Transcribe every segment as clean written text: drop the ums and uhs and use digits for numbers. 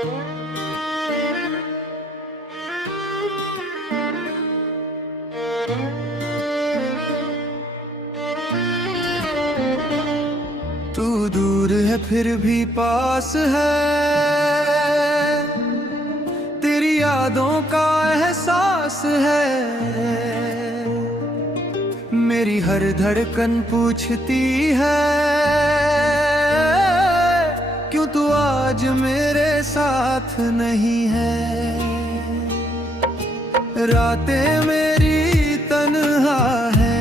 तू दूर है फिर भी पास है, तेरी यादों का एहसास है। मेरी हर धड़कन पूछती है, क्यों तू आज मेरे साथ नहीं है। रातें मेरी तन्हा है,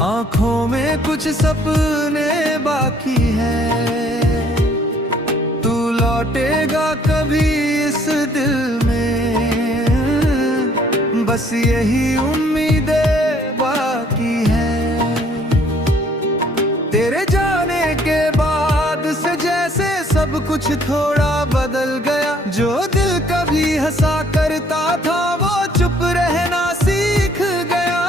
आँखों में कुछ सपने बाकी हैं। तू लौटेगा कभी इस दिल में, बस यही उम्मीदें बाकी हैं। तेरे जाने के बाद से जैसे सब कुछ थोड़ा बदल गया। जो दिल कभी हंसा करता था वो चुप रहना सीख गया।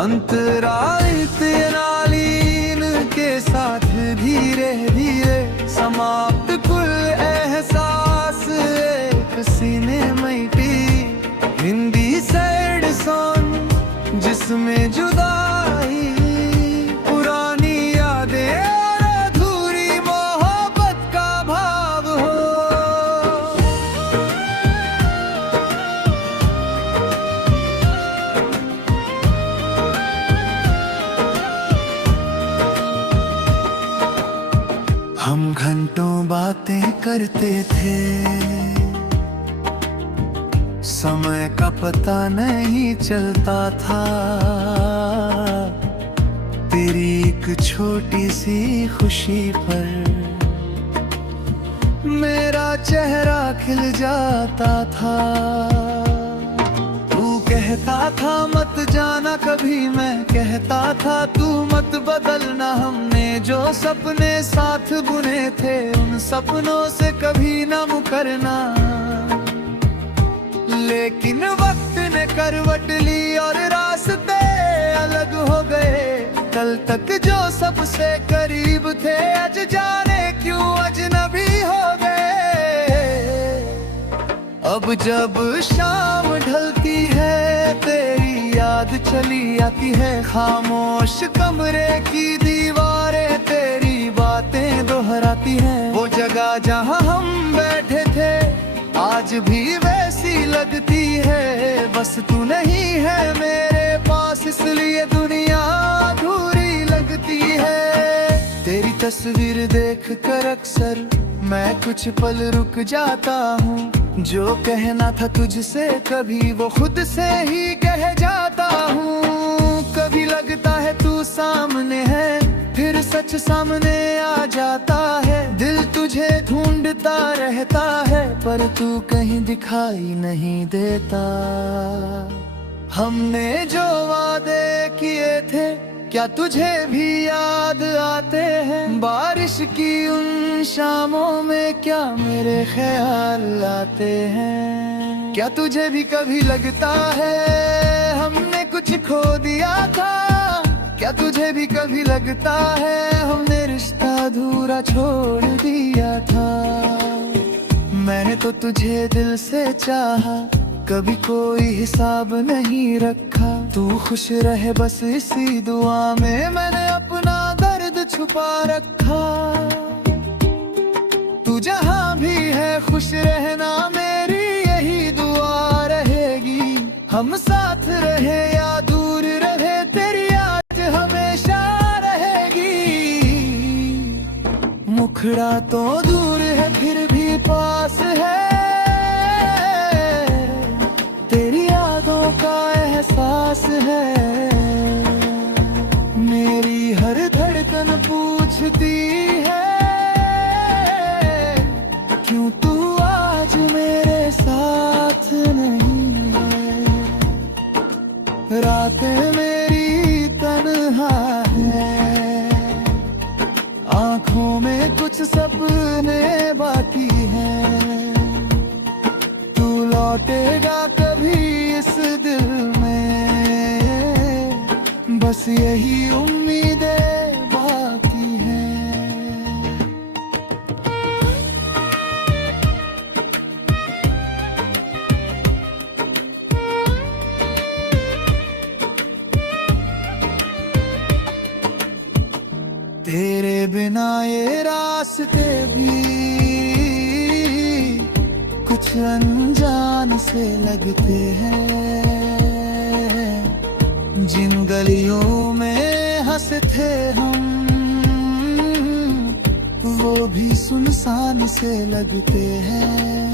अंतराल इतना लीन के साथ धीरे धीरे समाप्त कुल एहसास एक सिनेमई पी हिंदी सैड सॉन्ग, जिसमें जुदाई पुरानी यादें और अधूरी मोहब्बत का भाव हो। हम घंटों बातें करते थे, समय का पता नहीं चलता था। तेरी एक छोटी सी खुशी पर मेरा चेहरा खिल जाता था। तू कहता था मत जाना कभी, मैं कहता था तू मत बदलना। हमने जो सपने साथ बुने थे उन सपनों से कभी न मुकरना। लेकिन वक्त ने करवट ली और रास्ते अलग हो गए। कल तक जो सबसे करीब थे आज जाने क्यों अजनबी हो गए। अब जब शाम ढलती है तेरी याद चली आती है। खामोश कमरे की दीवारें तेरी बातें दोहराती हैं। वो जगह जहां हम बैठे थे आज भी वैसी लगती है। बस तू नहीं है मेरे पास इसलिए दुनिया अधूरी लगती है। तेरी तस्वीर देख कर अक्सर मैं कुछ पल रुक जाता हूँ। जो कहना था तुझसे कभी वो खुद से ही कह जाता हूँ। कभी लगता है तू सामने है फिर सच सामने आ जाता है। दिल तुझे ढूंढता रहता है पर तू कहीं दिखाई नहीं देता। हमने जो वादे किए थे क्या तुझे भी याद आते हैं। बारिश की उन शामों में क्या मेरे ख्याल आते हैं। क्या तुझे भी कभी लगता है हमने कुछ खो दिया था। क्या तुझे भी कभी लगता है हमने रिश्ता अधूरा छोड़ दिया था। मैंने तो तुझे दिल से चाहा कभी कोई हिसाब नहीं रखा। तू खुश रहे बस इसी दुआ में मैंने अपना दर्द छुपा रखा। तू जहाँ भी है खुश रहना मेरी यही दुआ रहेगी। हम साथ रहे या दूर रहे तेरी याद हमेशा रहेगी। मुखड़ा तो दूर है फिर भी पास है। तेरी यादों का एहसास है। मेरी हर धड़कन पूछती है क्यों तू आज मेरे साथ नहीं है। रातें मेरी तन्हा है, आँखों में कुछ सपने बाकी हैं। तू लौटेगा कभी इस दिल में, बस यही उम्मीदें बाकी हैं। ना ये रास्ते भी कुछ अनजान से लगते हैं। जिन गलियों में हंसते हम वो भी सुनसान से लगते हैं।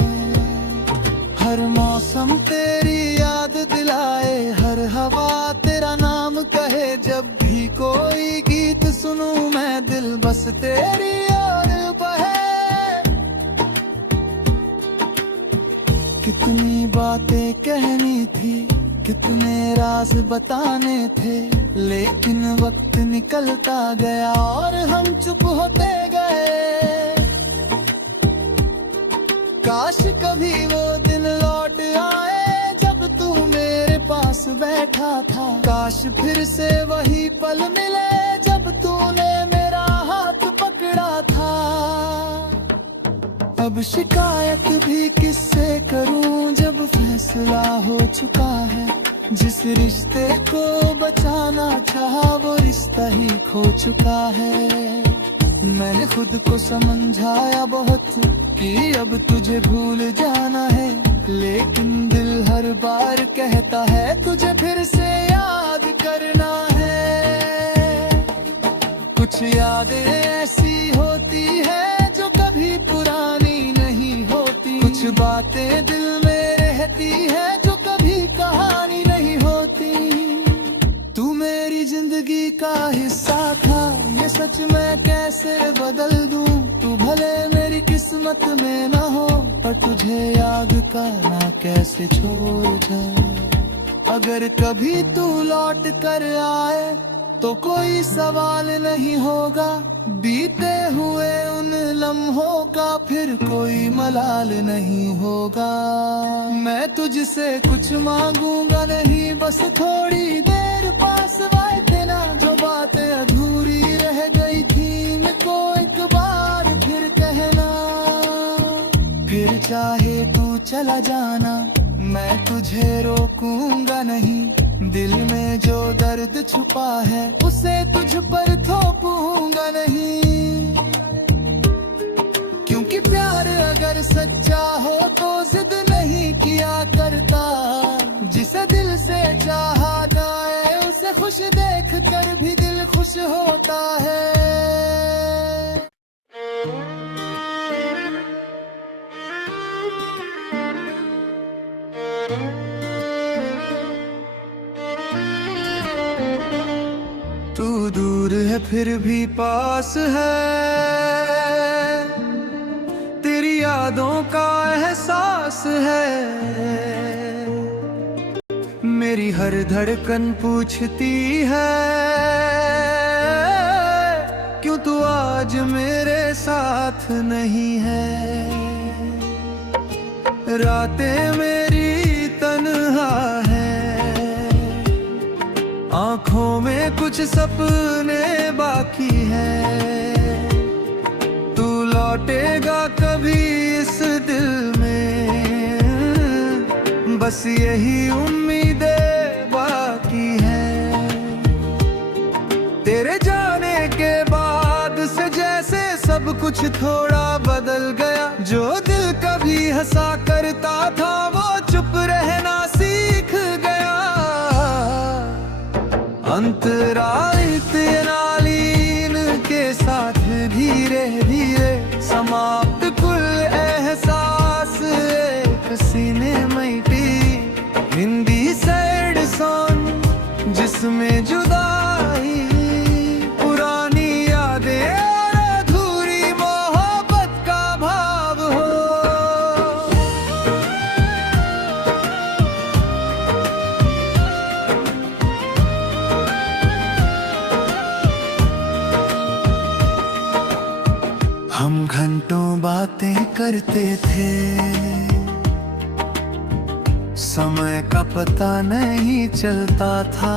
हर मौसम तेरी याद दिलाए, हर हवा तेरा नाम कहे। जब भी कोई गीत सुनूं मैं दिल बस तेरी ओर बहे। कितनी बातें कहनी थी, कितने राज बताने थे, लेकिन वक्त निकलता गया और हम चुप होते गए। काश कभी वो दिन लौट आए जब तू मेरे पास बैठा था। काश फिर से वही पल मिले जब तूने मेरा हाथ पकड़ा था। अब शिकायत भी किससे करूं जब फैसला हो चुका है। जिस रिश्ते को बचाना चाहा वो रिश्ता ही खो चुका है। मैंने खुद को समझाया बहुत कि अब तुझे भूल जाना है, लेकिन दिल हर बार कहता है तुझे फिर से याद करना है। कुछ यादें ऐसी होती है जो कभी पुरानी नहीं होती। कुछ बातें दिल में रहती है जो कभी कहानी नहीं होती। तू मेरी जिंदगी का हिस्सा था, ये सच मैं कैसे बदल दूं। तू भले मेरी किस्मत में ना हो, पर तुझे याद करना कैसे छोड़ जाऊं। अगर कभी तू लौट कर आए तो कोई सवाल नहीं होगा। बीते हुए उन लम्हों का फिर कोई मलाल नहीं होगा। मैं तुझसे कुछ मांगूंगा नहीं, बस थोड़ी देर पास बैठे ना। जो बातें अधूरी रह गई थी मुझको एक बार फिर कहना। फिर चाहे तू चला जाना, मैं तुझे रोकूंगा नहीं। दिल में जो दर्द छुपा है उसे तुझ पर थोपूंगा नहीं। क्योंकि प्यार अगर सच्चा हो तो जिद नहीं किया करता। जिसे दिल से चाहा जाए उसे खुश देख कर भी दिल खुश होता है। तू दूर है फिर भी पास है, तेरी यादों का एहसास है। मेरी हर धड़कन पूछती है क्यों तू आज मेरे साथ नहीं है। रातें मेरी तन्हा है, आँखों में कुछ सपने बाकी हैं। तू लौटेगा कभी इस दिल में, बस यही उम्मीदें बाकी हैं। तेरे जाने के बाद से जैसे सब कुछ थोड़ा बदल गया। जो दिल कभी हंसा करता था वो चुप रहना सीख गया। अंतराल नालीन के साथ धीरे धीरे समाप्त कुल एहसास एक सीने मिटी। हिंदी सैड सॉन्ग जिसमें जुदाई, पुरानी यादें और अधूरी मोहब्बत का भाव हो। हम घंटों बातें करते थे, समय का पता नहीं चलता था।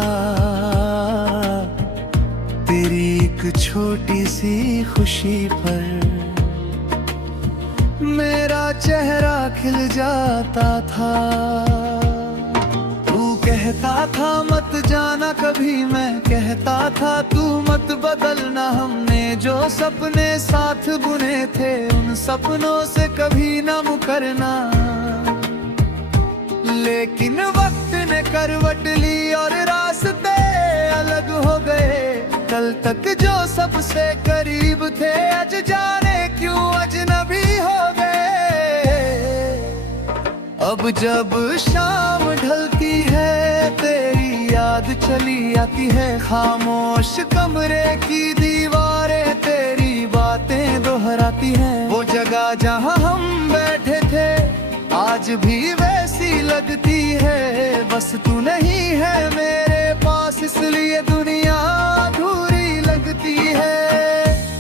तेरी एक छोटी सी खुशी पर मेरा चेहरा खिल जाता था। तू कहता था मत जाना कभी, मैं कहता था तू मत बदलना। हमने जो सपने साथ बुने थे उन सपनों से कभी न मुकरना। लेकिन वक्त ने करवट ली और रास्ते अलग हो गए। कल तक जो सबसे करीब थे आज जाने क्यों अजनबी हो गए। अब जब शाम ढलती है तेरी याद चली आती है। खामोश कमरे की दीवारें तेरी बातें दोहराती हैं। वो जगह जहां हम बैठे थे आज भी वैसी लगती है। बस तू नहीं है मेरे पास इसलिए दुनिया अधूरी लगती है।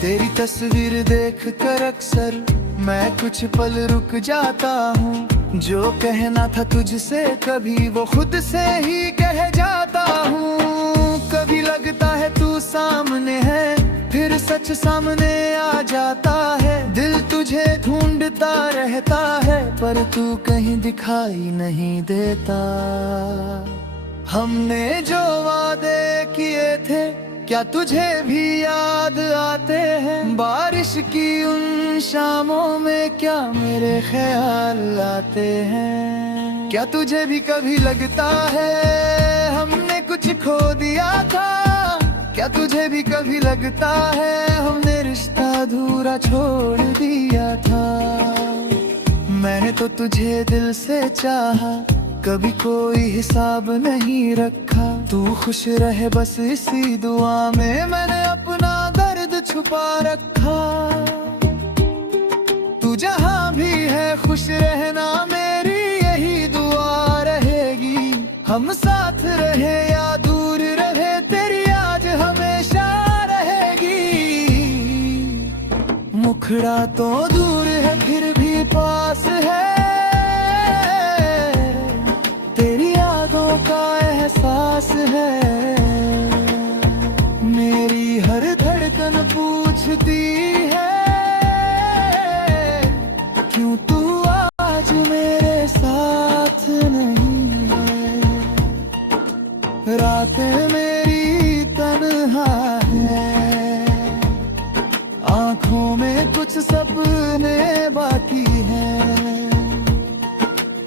तेरी तस्वीर देख कर अक्सर मैं कुछ पल रुक जाता हूँ। जो कहना था तुझसे कभी वो खुद से ही कह जाता हूँ। कभी लगता है तू सामने है फिर सच सामने आ जाता है। दिल तुझे ढूंढता रहता है पर तू कहीं दिखाई नहीं देता। हमने जो वादे किए थे क्या तुझे भी याद आते हैं। बारिश की उन शामों में क्या मेरे ख्याल आते हैं। क्या तुझे भी कभी लगता है हमने कुछ खो दिया था। क्या तुझे भी कभी लगता है हमने रिश्ता अधूरा छोड़ दिया था। मैंने तो तुझे दिल से चाहा कभी कोई हिसाब नहीं रखा। तू खुश रहे बस इसी दुआ में मैंने अपना दर्द छुपा रखा। तू जहां भी है खुश रहना मेरी यही दुआ रहेगी। हम साथ रहे या दूर रहे तेरी याद हमेशा रहेगी। मुखड़ा तो दूर है फिर भी पास है। तेरी यादों का एहसास है। मेरी हर धड़कन पूछती है क्यों तू आज मेरे साथ नहीं है। रातें मेरी तन्हा है आँखों में कुछ सपने बाकी हैं।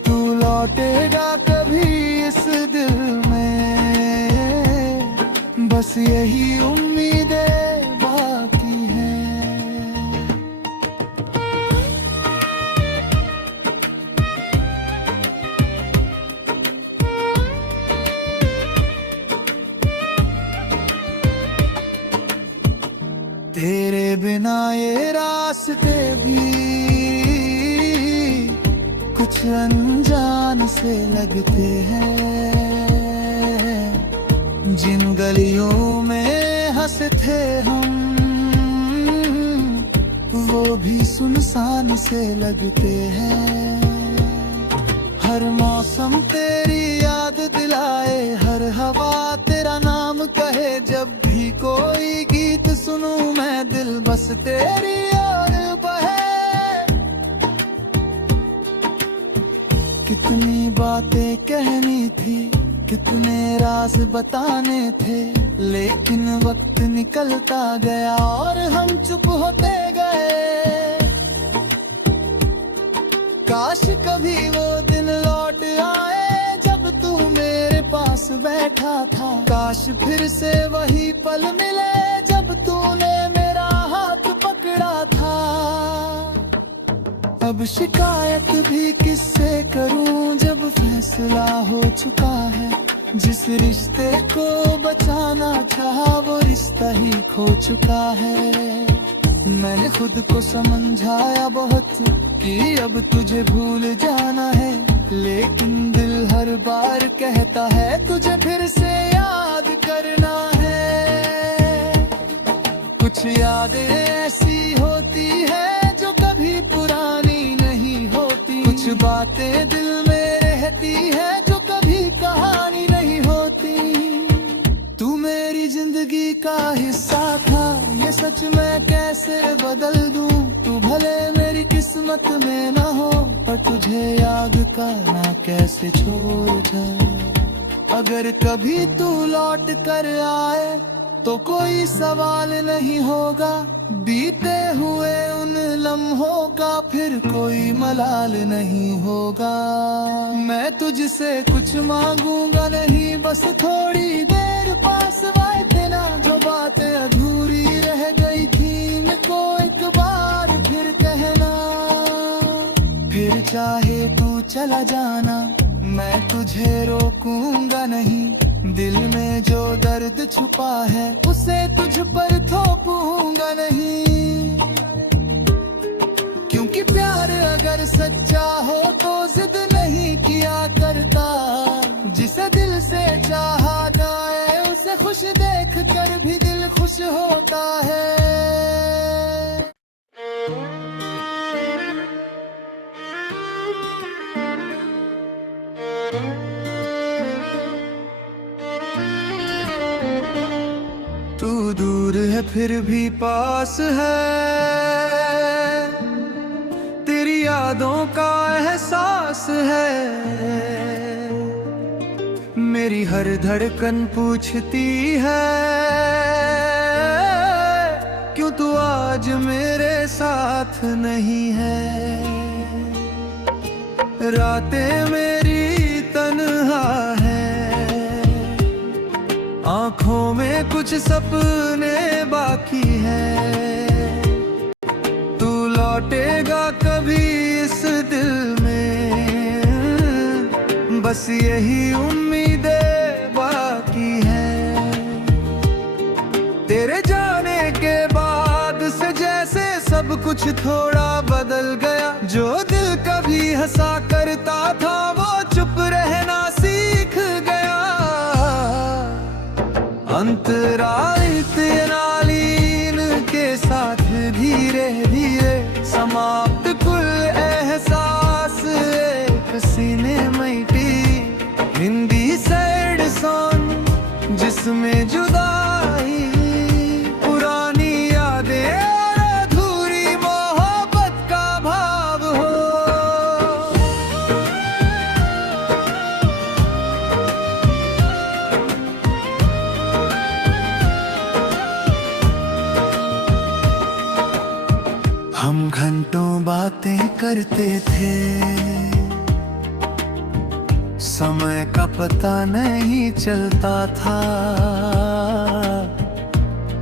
तू लौटेगा कभी इस दिल में बस यही उम्मीदें बाकी हैं। तेरे बिना ये रास्ते भी कुछ अनजान से लगते हैं। जिन गलियों में हंसे थे हम वो भी सुनसान से लगते हैं। हर मौसम तेरी याद दिलाए हर हवा तेरा नाम कहे। जब भी कोई गीत सुनूं मैं दिल बस तेरी ओर बहे। कितनी बातें कहनी थी कितने राज बताने थे। लेकिन वक्त निकलता गया और हम चुप होते गए। काश कभी वो दिन लौट आए जब तू मेरे पास बैठा था। काश फिर से वही पल मिले जब तूने मेरा हाथ पकड़ा था। अब शिकायत भी किससे करूं जब फैसला हो चुका है। जिस रिश्ते को बचाना चाहा वो रिश्ता ही खो चुका है। मैंने खुद को समझाया बहुत कि अब तुझे भूल जाना है। लेकिन दिल हर बार कहता है तुझे फिर से याद करना है। कुछ यादें ऐसी होती है जो कभी पुरानी नहीं होती। कुछ बातें दिल में रहती है जो कभी कहानी नहीं होती। तू मेरी जिंदगी का हिस्सा था ये सच मैं कैसे बदल दूं। तू भले मेरी किस्मत में ना हो पर तुझे याद करना कैसे छोड़ जाऊं। अगर कभी तू लौट कर आए तो कोई सवाल नहीं होगा, बीते हुए उन लम्हों का फिर कोई मलाल नहीं होगा। मैं तुझसे कुछ मांगूंगा नहीं, बस थोड़ी देर पास बैठे ना, जो बातें अधूरी रह गई थी इनको एक बार फिर कहना। फिर चाहे तू चला जाना, मैं तुझे रोकूंगा नहीं, दिल में जो दर्द छुपा है उसे तुझ पर थोपूंगा नहीं। क्योंकि प्यार अगर सच्चा हो तो जिद नहीं किया करता, जिसे दिल से चाहा जाए उसे खुश देख कर भी दिल खुश होता है। तू दूर है फिर भी पास है, तेरी यादों का एहसास है। मेरी हर धड़कन पूछती है, क्यों तू आज मेरे साथ नहीं है। रातें मेरी तन्हा है, आँखों में कुछ सपने बाकी हैं। तू लौटेगा कभी इस दिल में, बस यही उम्मीदें बाकी हैं। तेरे जाने के बाद से जैसे सब कुछ थोड़ा बदल गया, जो दिल कभी हंसा करता था वो चुप रहना सीख गया। अंतराल नालीन के साथ धीरे धीरे समाप्त कुल एहसास एक सिनेमैटी हिंदी सैड सॉन्ग, जिसमें जुदाई पुरानी यादें और अधूरी मोहब्बत का भाव हो। हम घंटों बातें करते थे, समय का पता नहीं चलता था।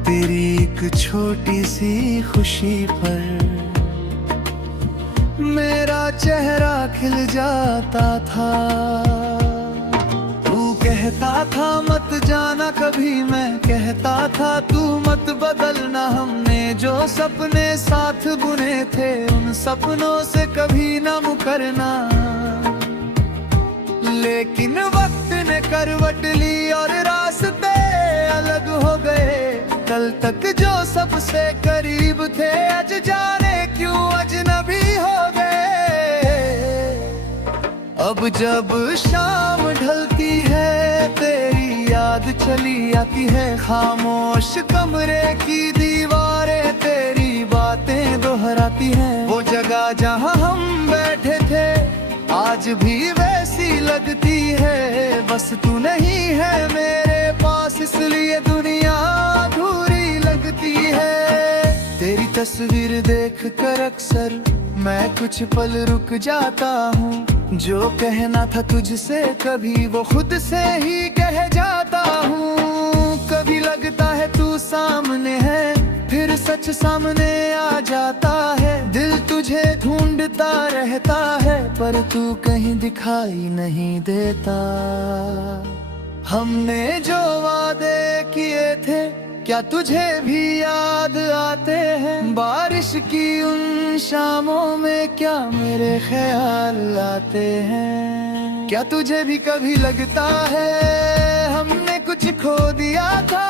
तेरी एक छोटी सी खुशी पर मेरा चेहरा खिल जाता था। तू कहता था मत जाना कभी, मैं कहता था तू मत बदलना। हमने जो सपने साथ बुने थे उन सपनों से कभी न मुकरना। लेकिन वक्त ने करवट ली और रास्ते अलग हो गए। कल तक जो सबसे करीब थे आज जाने क्यों अजनबी हो गए। अब जब शाम ढलती है तेरी याद चली आती है। खामोश कमरे की दीवारें तेरी बातें दोहराती हैं। वो जगह जहां हम बैठे थे आज भी वैसी लगती है। बस तू नहीं है मेरे पास इसलिए दुनिया अधूरी लगती है। तेरी तस्वीर देख कर अक्सर मैं कुछ पल रुक जाता हूँ। जो कहना था तुझसे कभी वो खुद से ही कह जाता हूँ। कभी लगता है तू सामने है फिर सच सामने आ जाता है। दिल तुझे ढूंढता रहता है पर तू कहीं दिखाई नहीं देता। हमने जो वादे किए थे क्या तुझे भी याद आते हैं। बारिश की उन शामों में क्या मेरे ख्याल आते हैं। क्या तुझे भी कभी लगता है हमने कुछ खो दिया था।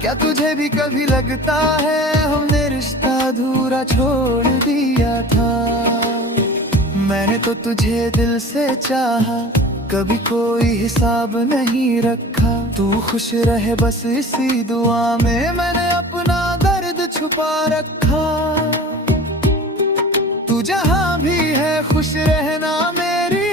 क्या तुझे भी कभी लगता है हमने रिश्ता अधूरा छोड़ दिया था। मैंने तो तुझे दिल से चाहा कभी कोई हिसाब नहीं रखा। तू खुश रहे बस इसी दुआ में मैंने अपना दर्द छुपा रखा। तू जहां भी है खुश रहना मेरी